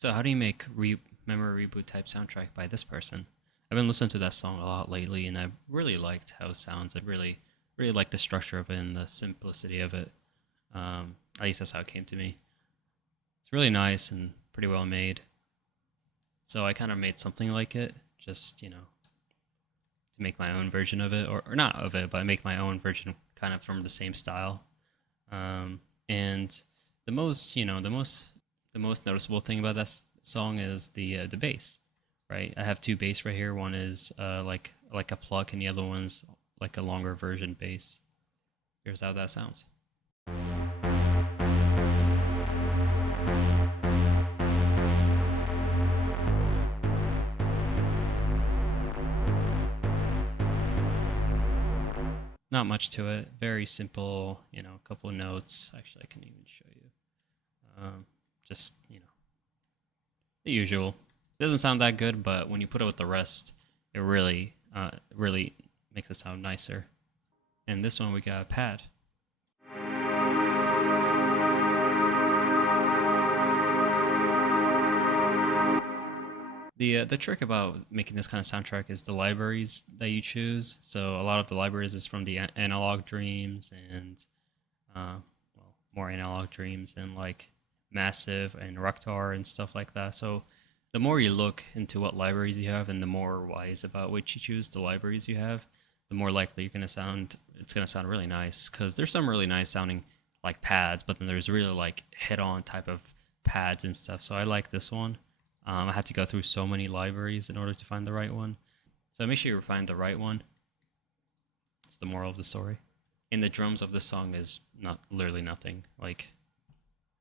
So how do you make memory reboot type soundtrack by this person? I've been listening to that song a lot lately, and I really liked how it sounds. I really like the structure of it and the simplicity of it. At least that's how it came to me. It's really nice and pretty well made. So I kind of made something like it, just to make my own version of it, or not of it, but make my own version, kind of from the same style. And the most noticeable thing about that song is the bass, right? I have two bass right here. One is like a pluck, and the other one's like a longer version bass. Here's how that sounds. Not much to it. Very simple. A couple of notes. Actually, I can even show you. Just the usual. It doesn't sound that good, but when you put it with the rest, it really makes it sound nicer. And this one we got a pad. The trick about making this kind of soundtrack is the libraries that you choose. So a lot of the libraries is from the Analog Dreams and well, more Analog Dreams and like Massive and Rektar and stuff like that. So the more you look into what libraries you have and the more wise about which you choose the libraries you have, the more likely it's gonna sound really nice. Because there's some really nice sounding like pads, but then there's really like hit-on type of pads and stuff. So I like this one. I had to go through so many libraries in order to find the right one. So make sure you find the right one. It's the moral of the story. And the drums of this song is not literally nothing. Like,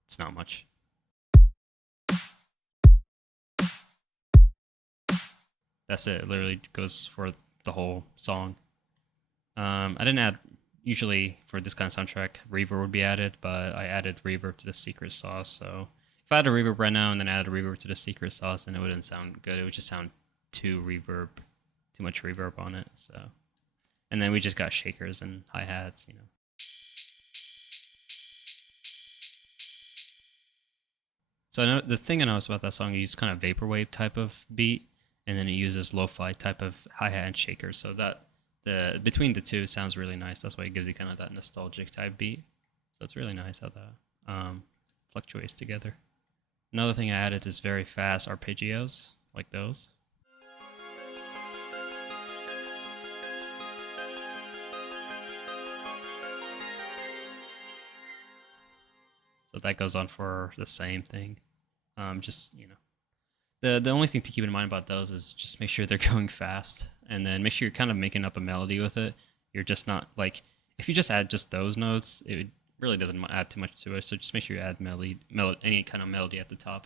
it's not much. That's it. It literally goes for the whole song. I didn't add, usually for this kind of soundtrack, reverb would be added, but I added reverb to the secret sauce. So if I had a reverb right now and then added a reverb to the secret sauce, then it wouldn't sound good. It would just sound too much reverb on it. So, and then we just got shakers and hi hats. So the thing I noticed about that song, you use kind of vaporwave type of beat, and then it uses lo-fi type of hi hat and shaker. So that the between the two sounds really nice. That's why it gives you kind of that nostalgic type beat. So it's really nice how that fluctuates together. Another thing I added is very fast arpeggios, like those. So that goes on for the same thing. Just the only thing to keep in mind about those is just make sure they're going fast, and then make sure you're kind of making up a melody with it. You're just not like if you just add just those notes, it really doesn't add too much to it. So just make sure you add any kind of melody at the top.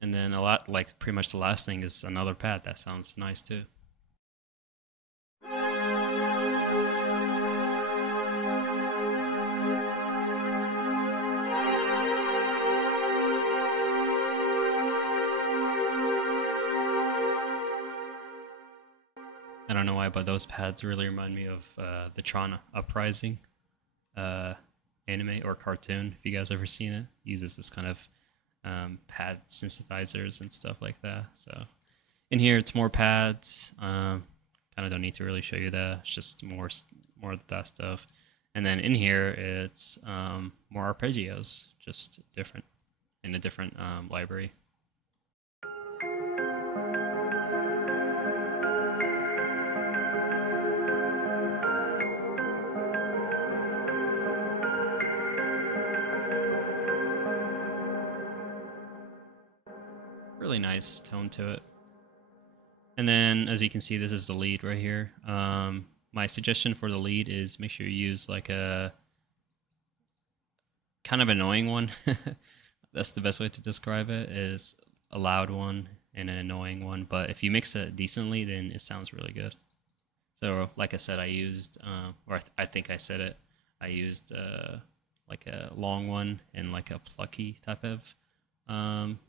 And then a lot like pretty much the last thing is another pad that sounds nice too. I don't know why, but those pads really remind me of the Tron Uprising uh, anime or cartoon. If you guys ever seen it, uses this kind of pad synthesizers and stuff like that. So in here, it's more pads. Kind of don't need to really show you that. It's just more of that stuff. And then in here, it's more arpeggios, just different in a different library. Really nice tone to it. And then, as you can see, this is the lead right here. My suggestion for the lead is make sure you use like a kind of annoying one. That's the best way to describe it, is a loud one and an annoying one. But if you mix it decently, then it sounds really good. So, like I said, I used, I think I said it, I used like a long one and like a plucky type of. Um,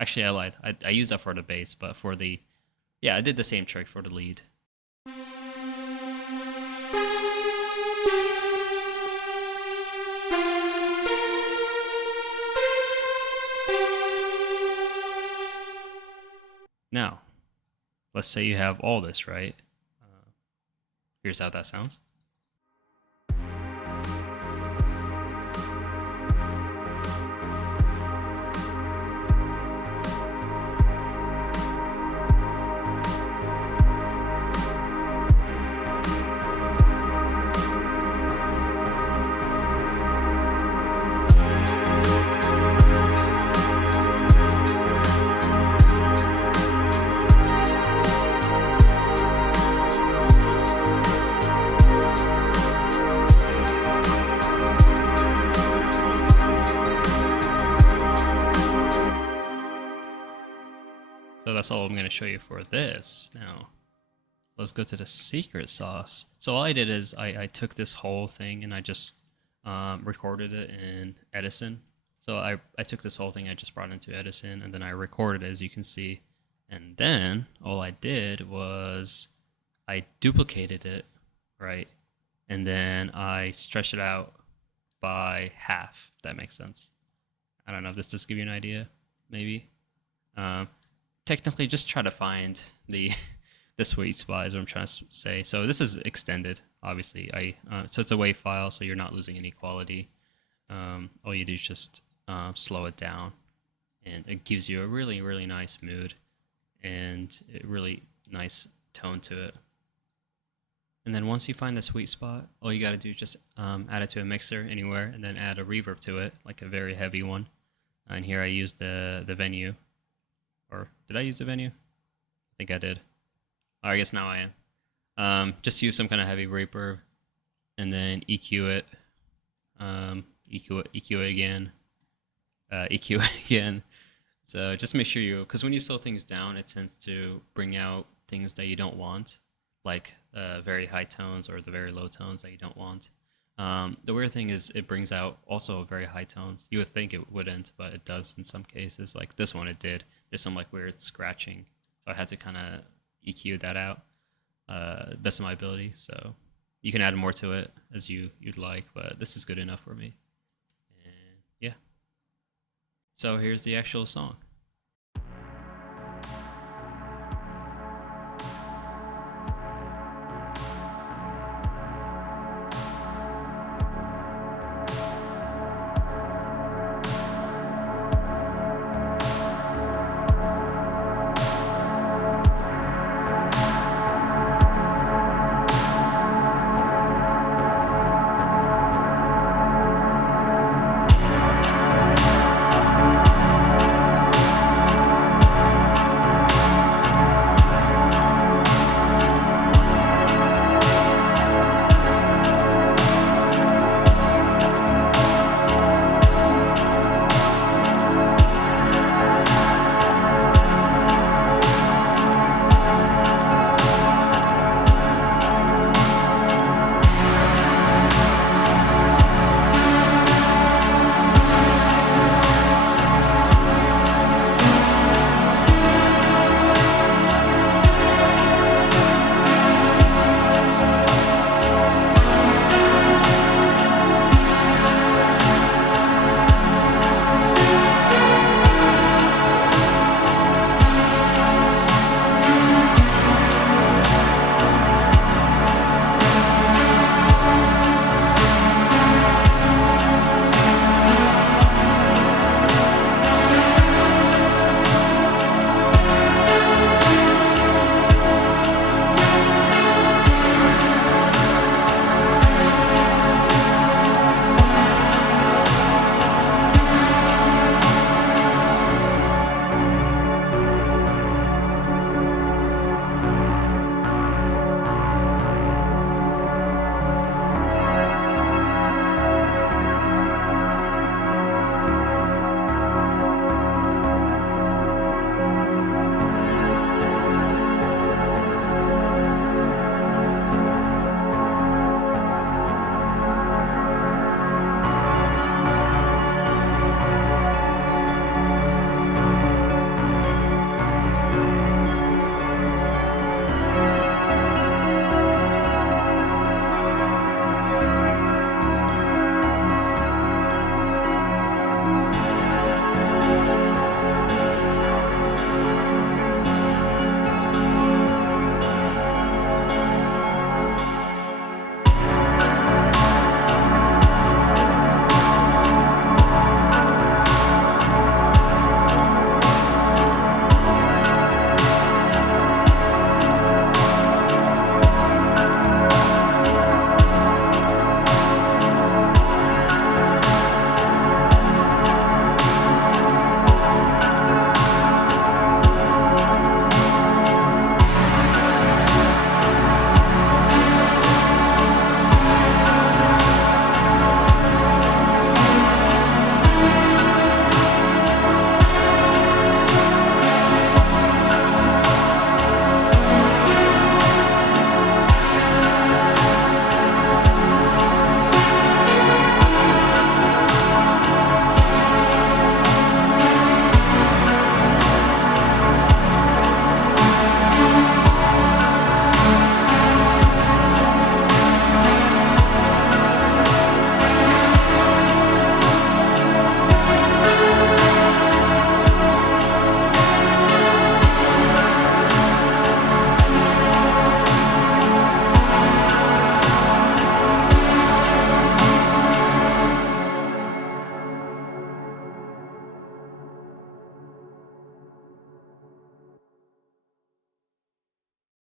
Actually, I lied. I used that for the bass, but for the, yeah, I did the same trick for the lead. Now, let's say you have all this, right? Here's how that sounds. So that's all I'm going to show you for this. Now, let's go to the secret sauce. So all I did is I took this whole thing and I just recorded it in Edison. So I took this whole thing, I just brought it into Edison, and then I recorded it, as you can see. And then all I did was I duplicated it, right? And then I stretched it out by half, if that makes sense. I don't know if this does give you an idea, maybe. Um, Technically, just try to find the the sweet spot is what I'm trying to say. So this is extended, obviously. So it's a WAV file, so you're not losing any quality. All you do is just slow it down, and it gives you a really, really nice mood and a really nice tone to it. And then once you find the sweet spot, all you got to do is just add it to a mixer anywhere, and then add a reverb to it, like a very heavy one. And here I used the venue, or did I use the venue? I think I did. Or I guess now I am. Just use some kind of heavy reverb, and then EQ it, EQ it again, EQ it again. So just make sure because when you slow things down, it tends to bring out things that you don't want, like very high tones or the very low tones that you don't want. The weird thing is it brings out also very high tones. You would think it wouldn't, but it does in some cases. Like this one, it did. There's some like weird scratching, so I had to kind of EQ that out, best of my ability. So you can add more to it as you'd like, but this is good enough for me. And yeah. So here's the actual song.